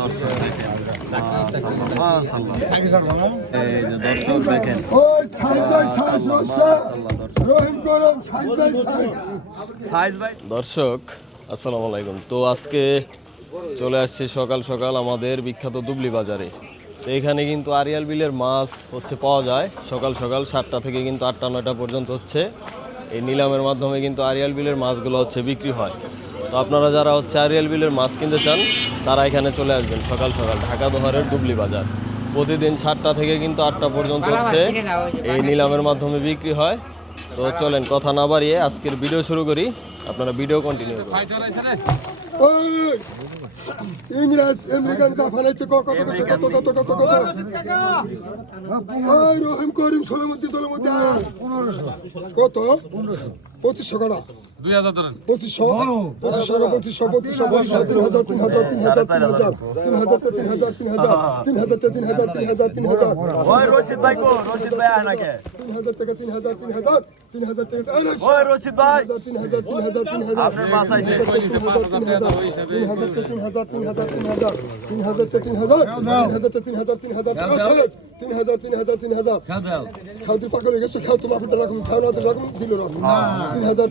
দর্শক দেখেন মাশাআল্লাহ এই যে দর্শক দেখেন ওই সাইজ ভাই সাইজ রহিম করম সাইজ ভাই দর্শক আসসালামু আলাইকুম। তো আজকে চলে আসছে সকাল সকাল আমাদের বিখ্যাত দুবলি বাজারে। তো এখানে কিন্তু আরিয়াল বিলের মাছ হচ্ছে পাওয়া যায় সকাল সকাল 7টা থেকে কিন্তু 8টা 9টা পর্যন্ত হচ্ছে এই নিলামের মাধ্যমে কিন্তু আরিয়াল বিলের মাছগুলো হচ্ছে বিক্রি হয়। তো আপনারা যারা হচ্ছে আরিয়াল বিলের মাছ কিনতে চান তারা এখানে চলে আসবেন সকাল সকাল ঢাকা দোহারের দুবলি বাজার। প্রতিদিন 7টা থেকে কিন্তু 8টা পর্যন্ত হচ্ছে এই নিলামের মাধ্যমে বিক্রি হয়। তো চলেন কথা না বাড়িয়ে আজকের ভিডিও শুরু করি, আপনারা ভিডিও কন্টিনিউ করুন। ওই ইংরেজ আমেরিকান জাপান আছে কত ওই রহিম করিম সলমতি কত 2500 টাকা 2000 ধরেন 2500 টাকা 2500 ওই রশিদ ভাই কো রশিদ ভাই আয় নাকি 3000 টাকা 3000 টাকা ওই রশিদ ভাই 3000 আপনার মাছ আইছে 3000 খাওয়াতে পাগল হয়ে গেছে, খাও তোমার রাখুন, খাও না তো রাখুন, দিল রাখুন 3000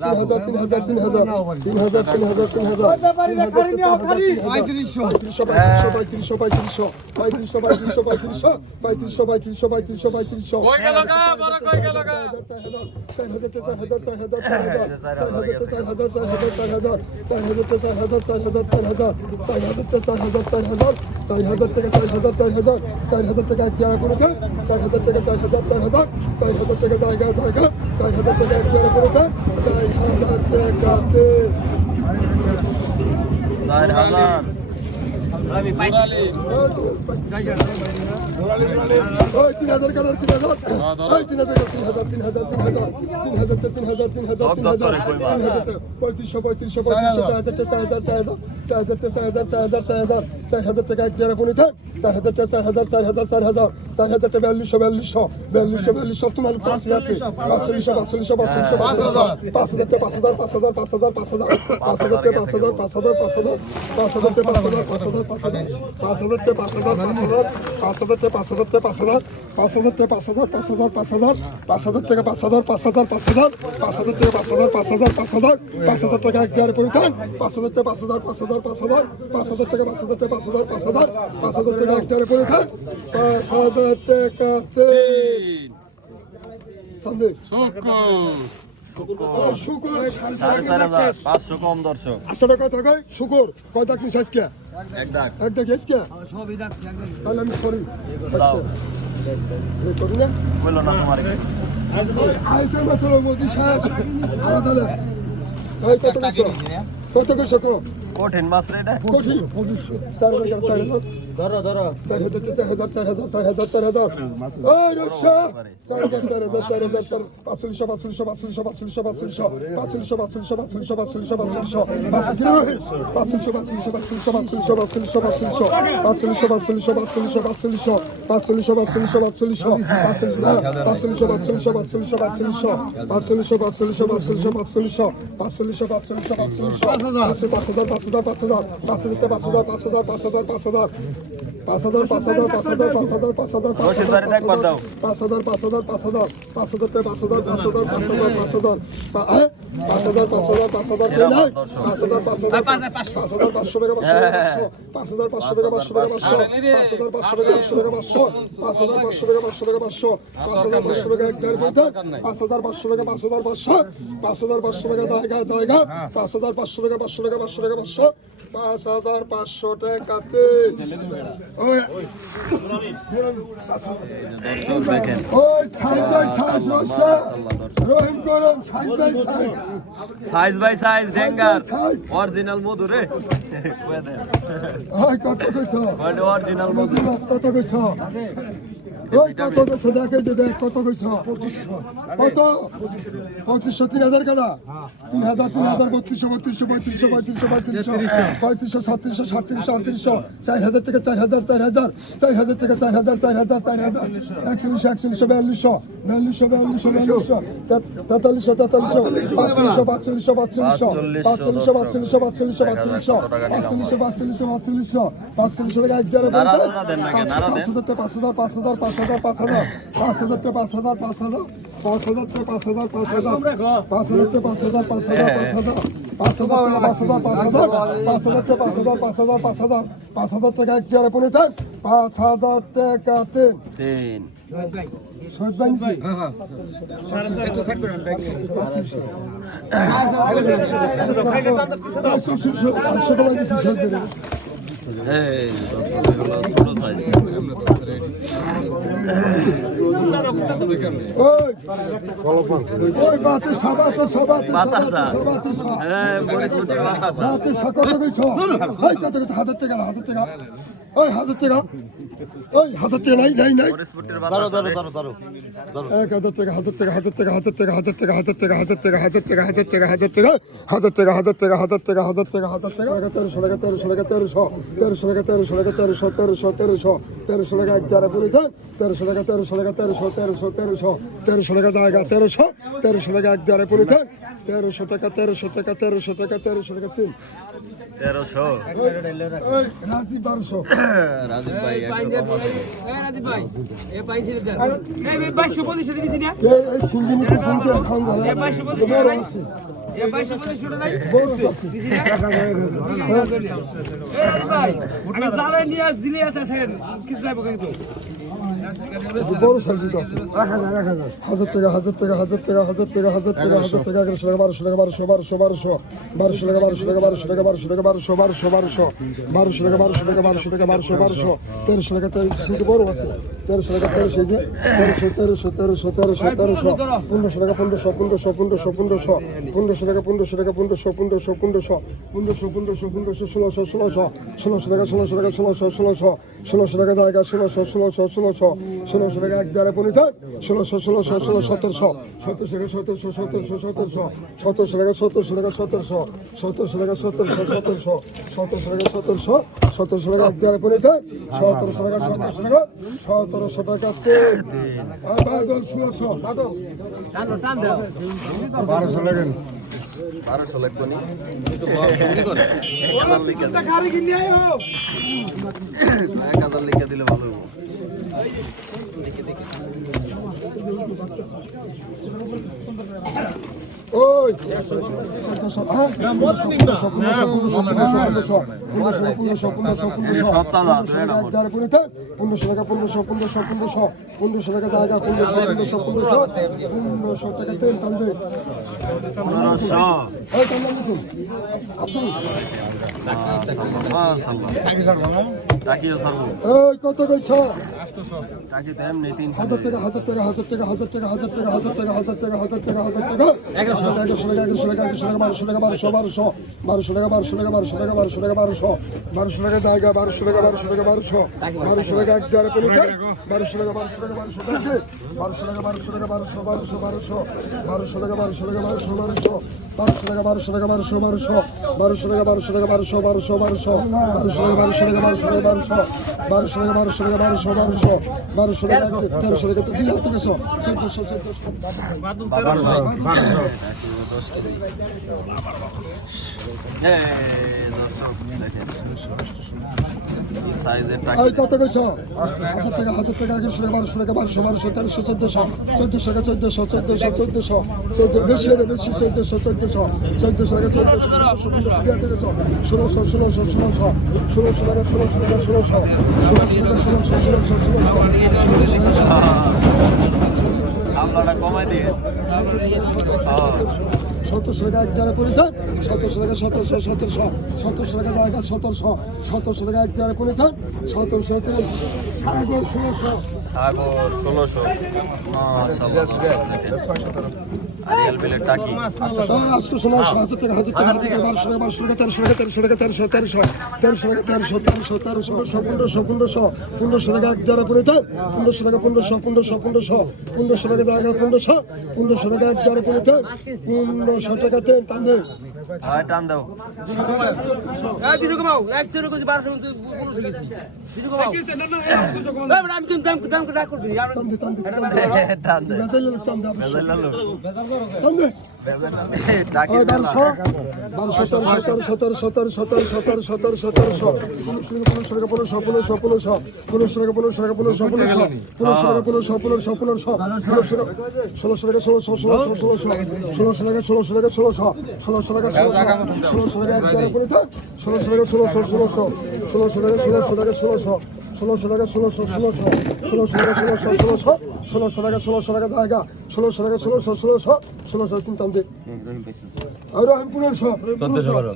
500 কম দর্শক 800 টাকা থাকায় শুকর কয় দাগ নিস আজকে এক দাগ এক দাগ আজকে তাহলে আমি সরি আচ্ছা এই করি না কইলো না তোমার আইসা মাসলো মোদি সাহেব আলাদা এই কত কইছো কঠিন মাছ রে এটা কঠিন 4,000 ধরো 4,000 ওই রশা 4,000 টাকাতে দেখেন ওই সাইজ ভাই সাইজ রহিম করম সাইজ ভাই সাইজ বাই সাইজ ডেঙ্গার অরিজিনাল মধু রে ওই কত কইছো অরিজিনাল মধু কত কইছো ওই কত কইছো দেখে যে দেখ কত কইছো কত 2500 3000 টাকা 3000 3200 4000 টাকা 4000 টাকা 4000 টাকা 4000 4142 4200 4300 5,000 টাকা এক জায়গায় পড়ে থাক 5,000 টাকা তিন শহীদ ভাই নিছি ওই বাতে সাবাতে সাবাতে সাবাতে সাবাতে সাবাতে কত কইছো এই কত কত 1000 টাকা 1000 টাকা ওই 1000 টাকা ওই 1000 টাকা নাই নাই নাই 1000 টাকা 1000 টাকা 1000 টাকা 1000 টাকা 1000 টাকা 1000 টাকা 1000 টাকা 1000 টাকা 1000 টাকা 1000 টাকা 1000 টাকা 1000 টাকা 1000 টাকা 1000 টাকা 1000 টাকা 1300 টাকা 1300 টাকা 1300 টাকা 1300 টাকা 1300 টাকা এক জায়গায় বলে দেন 1300 টাকা 1300 টাকা 1300 টাকা জায়গা 1300 টাকা এক জায়গায় বলে দেন 1300 টাকা 1300 টাকা 1300 টাকা 1300 টাকা 3 1300 রাজি 1200 রাজীব ভাই রাজীব ভাই এ পাইছি দেন এই 2250 দিছি না এই সিঙ্গি নিতে ফোন করে খাওয়া গেল এ 2250 বড় আছে এ 2250 নাই বড় আছে দিছি না এই রাজীব ভাই আমি জালে নিয়ে জিলে আছে সেন কিছু যাইব কিন্তু বড় সাইজ আছে 1000 টাকা 1000 টাকা 1000 টাকা 1000 টাকা 1000 টাকা 1000 টাকা 1100 টাকা 1200 টাকা 1200 টাকা 1200 টাকা 1200 টাকা 1200 টাকা 1200 টাকা 1200 টাকা 1200 টাকা 1300 টাকা 1300 বড় আছে 1300 টাকা 1300 যে 1300 1500 টাকা 1500 টাকা 1500 টাকা 1600 টাকা 1600 টাকা জায়গা 1600 টাকা এক দ্বারা পরিতে 1700 টাকা 1700 টাকা এক দ্বারা পরিতে 1700 টাকা 1700 টাকা 1200 লাগেন 1200 লাগবে নি 1000 লিখে দিলে ভালো হবে ওই কত কইছ 1000 টাকা 1000 টাকা 1000 টাকা 1000 টাকা 1000 টাকা 1000 টাকা 1000 টাকা 1000 টাকা 1000 টাকা 1100 টাকা 1200 টাকা 1200 টাকা 1200 টাকা 1200 টাকা 1200 টাকা 1200 টাকা জায়গা 1200 টাকা 1200 টাকা 1200 টাকা এক জায়গা পড়ে 1200 টাকা 1200 টাকা 1200 টাকা 1200 টাকা 1200 টাকা 1200 টাকা 1200 টাকা 1200 টাকা 1200 টাকা 1200 1200 টাকা 1200 টাকা 1200 টাকা তো দিয়ে হতে গেছো 1400 কত কইছ 1000 টাকা 1100 টাকা 1200 টাকা 1200 1300 1400 টাকা 1400 বেশি 1400 টাকা 1600 টাকা আমলাটা কমাই দিয়ে 1700 টাকা এক জায়গায় পড়ে থাক 1700 টাকা 1700 টাকা জায়গা 1700 টাকা এক জায়গায় পড়ে থাক 1700 টাকা 1600 আরিয়াল বিলের টাকি 800 টাকা 1000 টাকা 1200 টাকা 1300 টাকা 1300 টাকা 1500 টাকা এক জায়গায় পড়ে থাক 1500 টাকা 1500 টাকা জায়গা 1500 টাকা এক জায়গায় পড়ে থাক 1500 টাকা দেন টান হয় টান দাও। এই দুশো কমাও, একজন কইছি 1200 মধ্যে 1500 গেছি। দুশো কমাও। এই বড় আমি কিন্তু দাম করে রাখ করছি। আর টান দে টান দে। বেজাল টান দে বেজাল লালু। টান দে ডাকি ওই না। 1400 করো।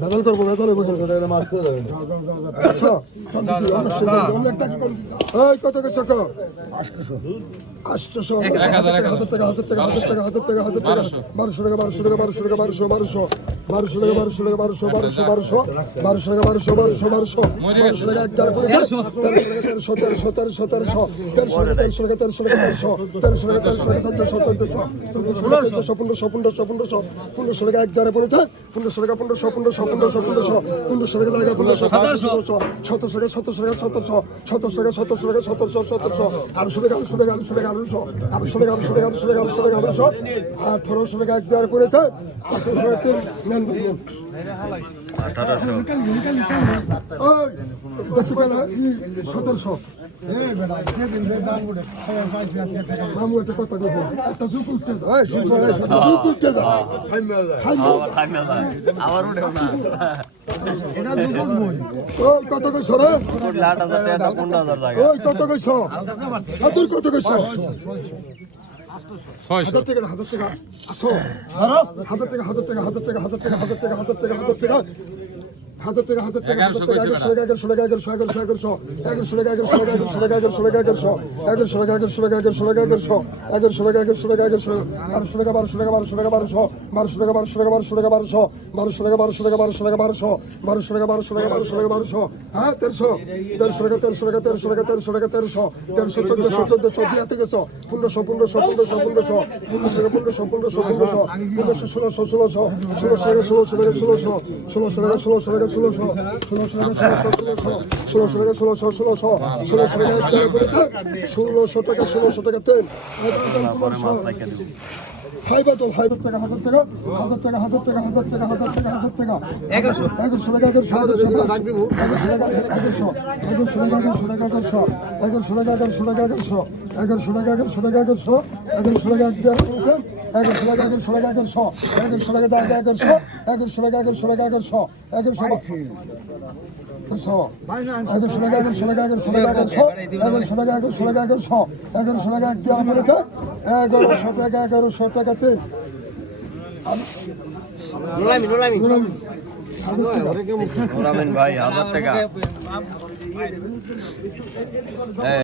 বেজাল করবো বেজালে বসে আচ্ছা কত গেছ 800 1000 টাকা 1200 টাকা 1200 টাকা 1200 টাকা 1200 টাকা 1200 টাকা 1200 মামু একটা কথা বলবো একটা ঝুঁক উঠতে দাও ঝুঁক উঠতে দাও আবার উঠেও না। ওই কত কইছ রে 8,000 টাকা 15,000 টাকা। ওই কত কইছ তোর কত কইছ 1000 টাকা 1000 টাকা আসো 1000 টাকা 1000 টাকা 1000 টাকা 1000 টাকা 1000 টাকা 1000 টাকা 1000 টাকা 1000 টাকা 1100 টাকা 1100 টাকা 1100 টাকা 1100 টাকা 1100 টাকা 1100 টাকা 1100 টাকা 1100 টাকা 1100 টাকা 1100 টাকা 1100 টাকা 1100 টাকা 1100 টাকা 1100 টাকা 1200 টাকা 1200 টাকা 1200 টাকা 1200 টাকা 1200 টাকা 1200 টাকা 1200 টাকা 1200 টাকা 1200 টাকা 1200 টাকা 1200 টাকা 1200 হ্যাঁ 1300 টাকা 1300 টাকা 1300 টাকা 1300 টাকা 1300 1400 দিয়াতে গেছো 1500 16 টাকা তেল হাইবা তো 1000 টাকা 1000 টাকা 1000 টাকা 1000 টাকা 1000 টাকা 1000 টাকা 1000 টাকা 1100 টাকা 1100 টাকা রাখ দেব 1100 টাকা 1100 টাকা 1100 টাকা 1100 টাকা 1100 টাকা 1100 টাকা 1100 টাকা 1100 1100 টাকা 1100 টাকা 1100 টাকা 1100 টাকা 1100 1100 টাকা 1100 1100 টাকা 1100 টাকা 1100 1100 টাকা তেল ভাই 1000 টাকা।